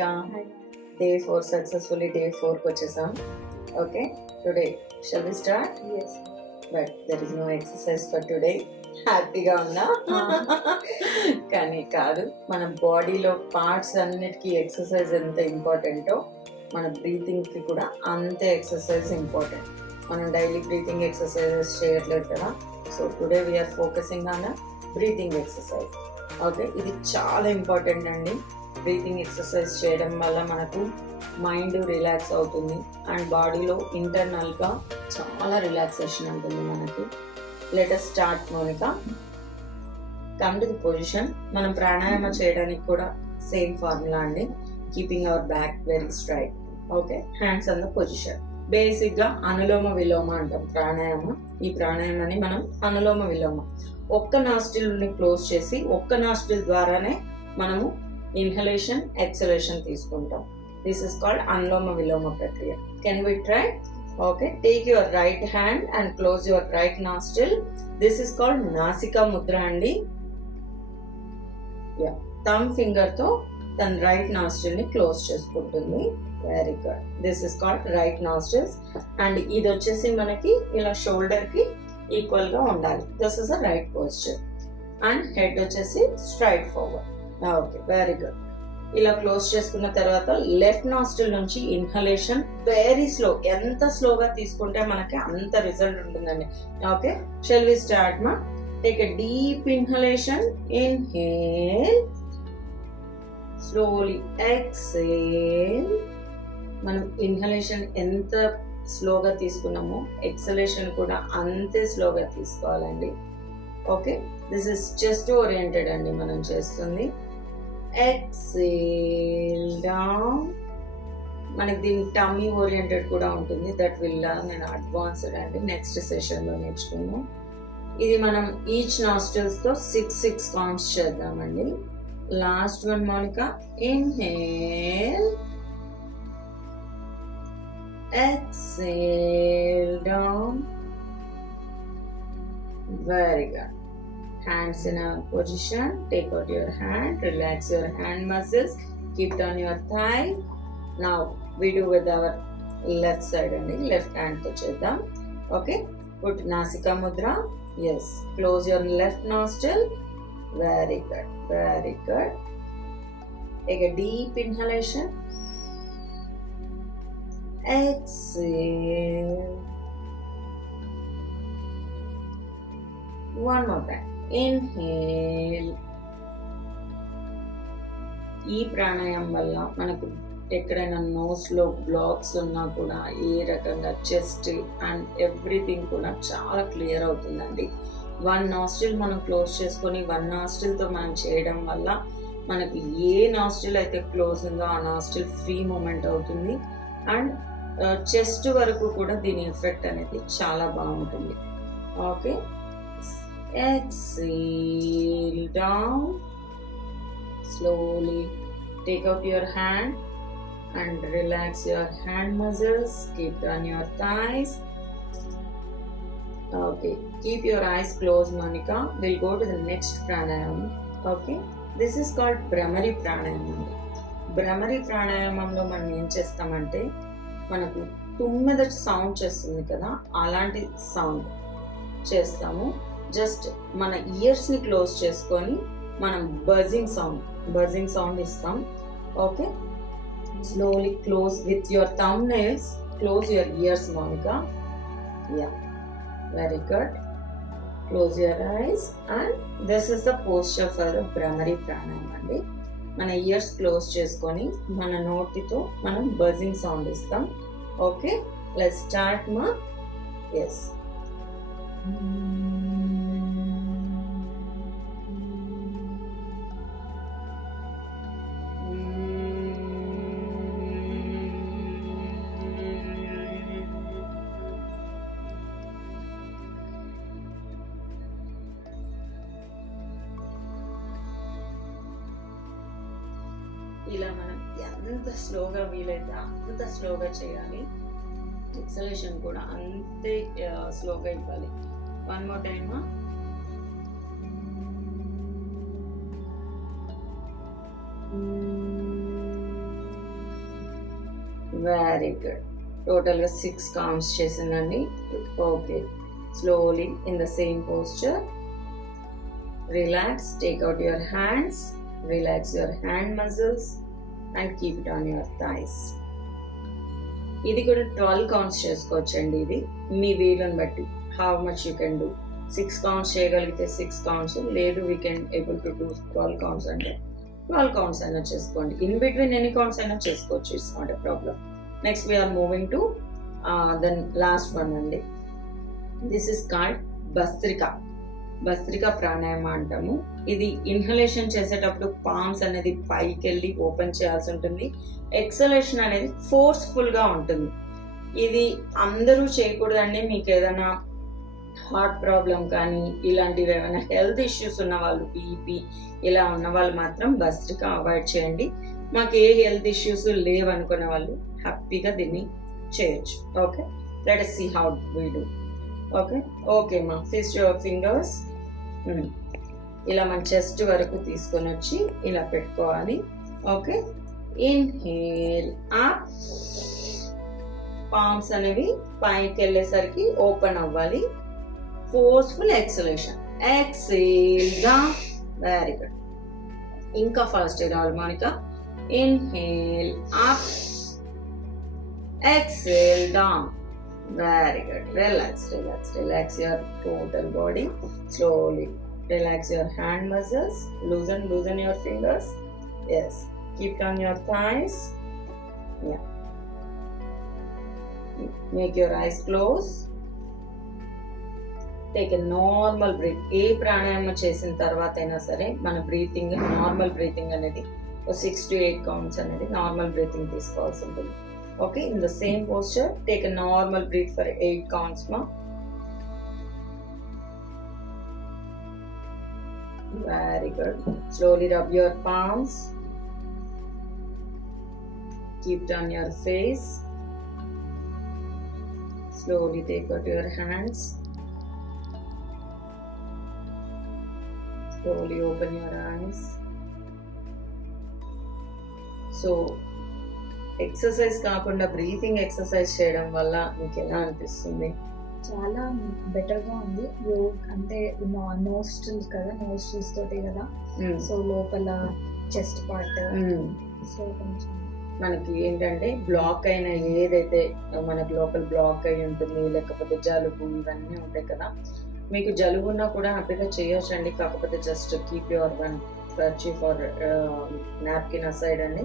Monica. Day 4 successfully day 4 వచ్చేసాం. Okay, today shall we start? Yes. But there is no exercise for today. హ్యాపీగా ఉన్నా కానీ కాదు, మన బాడీలో పార్ట్స్ అన్నిటికీ ఎక్సర్సైజ్ ఎంత ఇంపార్టెంటో మన బ్రీతింగ్కి కూడా అంతే ఎక్సర్సైజ్ ఇంపార్టెంట్. మనం డైలీ బ్రీతింగ్ ఎక్సర్సైజెస్ చేయట్లేదు కదా, so today we are focusing on breathing exercise. Okay, ఇది చాలా ఇంపార్టెంట్ అండి. బ్రీతింగ్ ఎక్సర్సైజ్ చేయడం వల్ల మనకు మైండ్ రిలాక్స్ అవుతుంది అండ్ బాడీలో ఇంటర్నల్గా చాలా రిలాక్సేషన్ ఉంటుంది మనకి. Let us start Monica. Come to the position. మనం ప్రాణాయామ చేయడానికి కూడా సేమ్ ఫార్ములా అండి. Keeping our back very straight. Okay, hands on the position. బేసిక్గా అనులోమ విలోమ అంటాం ప్రాణాయామం. ఈ ప్రాణాయామాన్ని మనం అనులోమ విలోమ, ఒక్క నాస్ట్రిల్ని క్లోజ్ చేసి ఒక్క నాస్ట్రిల్ ద్వారానే మనము ఇన్హలేషన్ ఎక్సలేషన్ తీసుకుంటాం. This is called anulom vilom ప్రక్రియ. Can we try? Okay, take your right hand and close your right nostril. This is called Nasika Mudra andi. Yeah, thumb finger తో తన రైట్ నాస్ట్రిల్ ని close చేసుకుంటుంది. Very good. This is called right nostrils. And ఇది వచ్చేసి మనకి ఇలా shoulder కి equal గా ఉండాలి. This is a right posture. And head వచ్చేసి straight forward. Okay, very good. ఇలా క్లోజ్ చేసుకున్న తర్వాత లెఫ్ట్ నాస్ట్రిల్ నుంచి ఇన్హలేషన్ వెరీ స్లో, ఎంత స్లోగా తీసుకుంటే మనకి అంత రిజల్ట్ ఉంటుందండి. ఓకే, షెల్ వి స్టార్ట్ మా. Take a deep inhalation, inhale, slowly exhale. మనం ఇన్హలేషన్ ఎంత స్లోగా తీసుకున్నామో ఎక్సలేషన్ కూడా అంతే స్లోగా తీసుకోవాలండి. Okay, this is chest oriented అండి మనం చేస్తుంది. Exhale down. మనకి దీని టమ్మీ ఓరియంటెడ్ కూడా ఉంటుంది. దట్ విల్ నేను అడ్వాన్స్డ్ అండి నెక్స్ట్ సెషన్లో నేర్చుకున్నాం. ఇది మనం ఈచ్ నాస్ట్రిల్స్తో 6 కౌంట్స్ చేద్దామండి. Last one Monica. Inhale, exhale down. Very good. Hands in a position. Take out your hand, relax your hand muscles, keep down your thigh. Now we do with our left side and left hand to chedam. Okay, put Nasika Mudra. Yes, close your left nostril. Very good, very good. Take a deep inhalation, exhale. One more time. Inhale. ఈ ప్రాణాయామం వల్ల మనకు ఎక్కడైనా నోస్లో blocks ఉన్నా కూడా ఏ రకంగా chest and everything కూడా చాలా క్లియర్ అవుతుందండి. 1 నాస్ట్రిల్ మనం క్లోజ్ చేసుకొని 1 నాస్ట్రిల్తో మనం చేయడం వల్ల మనకు ఏ నాస్ట్రిల్ అయితే క్లోజ్ ఉందో ఆ నాస్ట్రిల్ ఫ్రీ మూమెంట్ అవుతుంది అండ్ చెస్ట్ వరకు కూడా దీని ఎఫెక్ట్ అనేది చాలా బాగుంటుంది. Okay, exhale down. Slowly take out your hand and relax your hand muscles. Keep down your thighs. Okay, keep your eyes closed, Monica. We'll go to the next pranayam. Okay, this is called Bhramari pranayam. Bhramari pranayamamlo మనం ఏం చేస్తామంటే మనకు తుమ్మెద sound చేస్తుంది కదా, అలాంటి sound చేస్తాము. Just మన ఇయర్స్ని క్లోజ్ చేసుకొని మనం బజింగ్ సౌండ్ ఇస్తాం. Okay, slowly close with your thumb nails, close your ears Monica. Yeah, very good. Close your eyes and this is the posture for the Bhramari pranayama అండి. మన ఇయర్స్ క్లోజ్ చేసుకొని మన నోటితో మనం బజింగ్ సౌండ్ ఇస్తాం. ఓకే, లెట్స్ స్టార్ట్ మా. Yes, ఇలా మనం ఎంత స్లోగా వీలైతే అంత స్లోగా చేయాలి. ఎక్సలేషన్ కూడా అంతే స్లోగా ఇవ్వాలి. 1 more time. Very good. టోటల్గా 6 కౌంట్స్ చేసిందండి. Okay, slowly in the same posture. Relax, take out your hands, relax your hand muscles and keep it on your thighs. ఇది కూడా 12 కౌంట్స్ చేసుకోవచ్చండి. ఇది మీ వీలుని బట్టి how much you can do. 6 counts చేయగలిగితే 6 counts, లేదు we can able to do 12 counts అంటే 12 counts అయినా చేసుకోండి. ఇన్ బిట్వీన్ ఎనీ కౌంట్స్ అయినా చేసుకోవచ్చు, it's not a problem. Next we're moving to then last one అండి. This is called Bhastrika pranayama అంటాము. ఇది ఇన్హలేషన్ చేసేటప్పుడు పామ్స్ అనేది పైకి వెళ్ళి ఓపెన్ చేయాల్సి ఉంటుంది. ఎక్సలేషన్ అనేది ఫోర్స్ఫుల్గా ఉంటుంది. ఇది అందరూ చేయకూడదండి. మీకు ఏదైనా హార్ట్ ప్రాబ్లం కానీ ఇలాంటివి ఏమైనా హెల్త్ ఇష్యూస్ ఉన్న వాళ్ళు, బీపీ ఇలా ఉన్న వాళ్ళు మాత్రం భస్త్రిక అవాయిడ్ చేయండి. మాకు ఏ హెల్త్ ఇష్యూస్ లేవనుకునే వాళ్ళు హ్యాపీగా దీన్ని చేయొచ్చు. Okay, let us see how we do. Okay మా ఫిస్ట్ యువర్ ఫింగర్స్. ఇలా మన చెస్ట్ వరకు తీసుకొని వచ్చి ఇలా పెట్టుకోవాలి. ఓకే, ఇన్హేల్ అప్, పామ్స్ అనేవి పైకి వెళ్ళేసరికి ఓపెన్ అవ్వాలి. Forceful exhalation, exhale down. Very good. ఇంకా ఫాస్ట్ రావాలి Monica. Inhale up, exhale down. Very good. Relax your total body. Slowly relax your hand muscles. Loosen your fingers. Yes. Keep on your thighs. Yeah. Make your eyes close. Take a normal breath. ఏ ప్రాణాయామం చేసిన తర్వాత అయినా సరే మన breathing, normal breathing అనేది 6 to 8 counts అనేది normal breathing తీసుకోవాల్సి ఉంటుంది. Okay, in the same posture, take a normal breath for 8 counts ma. Very good. Slowly rub your palms. Keep it on your face. Slowly take out your hands. Slowly open your eyes. So exercise కాకుండా breathing exercise చేయడం వల్ల మీకు ఎలా అనిపిస్తుంది? చాలా బెటర్గా ఉంది. అంటే నోస్ట్రిల్స్ కదా, నోస్ట్రిల్స్ తోటి కదా, సో లోపల చెస్ట్ పార్ట్, సో కొంచెం మనకి ఏంటంటే బ్లాక్ అయిన ఏదైతే మనకి లోపల బ్లాక్ అయి ఉంటుంది, లేకపోతే జలుబు ఇవన్నీ ఉంటాయి కదా. మీకు జలుబు ఉన్నా కూడా హ్యాపీగా చేయొచ్చండి. కాకపోతే just keep your one kerchief or napkin aside అండి,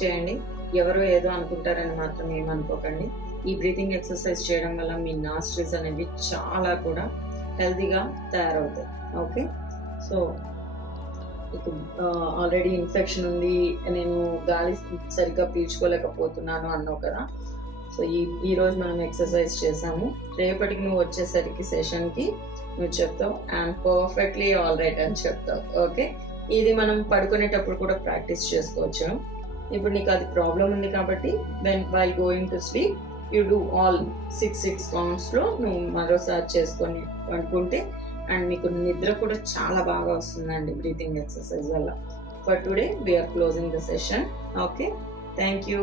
చేయండి. ఎవరో ఏదో అనుకుంటారని మాత్రం ఏమనుకోకండి. ఈ బ్రీతింగ్ ఎక్సర్సైజ్ చేయడం వల్ల మీ నాస్ట్రిల్స్ అనేవి చాలా కూడా హెల్తీగా తయారవుతాయి. ఓకే, సో ఆల్రెడీ ఇన్ఫెక్షన్ ఉంది, నేను గాలి సరిగ్గా పీల్చుకోలేకపోతున్నాను అన్నావు కదా. సో ఈరోజు మనం ఎక్సర్సైజ్ చేసాము. రేపటికి నువ్వు వచ్చేసరికి సెషన్కి నువ్వు చెప్తావు ఐఎమ్ పర్ఫెక్ట్లీ ఆల్ రైట్ అని చెప్తావు. ఓకే, ఇది మనం పడుకునేటప్పుడు కూడా ప్రాక్టీస్ చేసుకోవచ్చు. ఇప్పుడు నీకు అది ప్రాబ్లం ఉంది కాబట్టి while going to sleep you do all 6 కౌంట్స్లో నువ్వు మరోసారి చేసుకొని పడుకుంటే అండ్ మీకు నిద్ర కూడా చాలా బాగా వస్తుందండి బ్రీతింగ్ ఎక్సర్సైజ్ వల్ల. For today we're closing the session. Okay, thank you.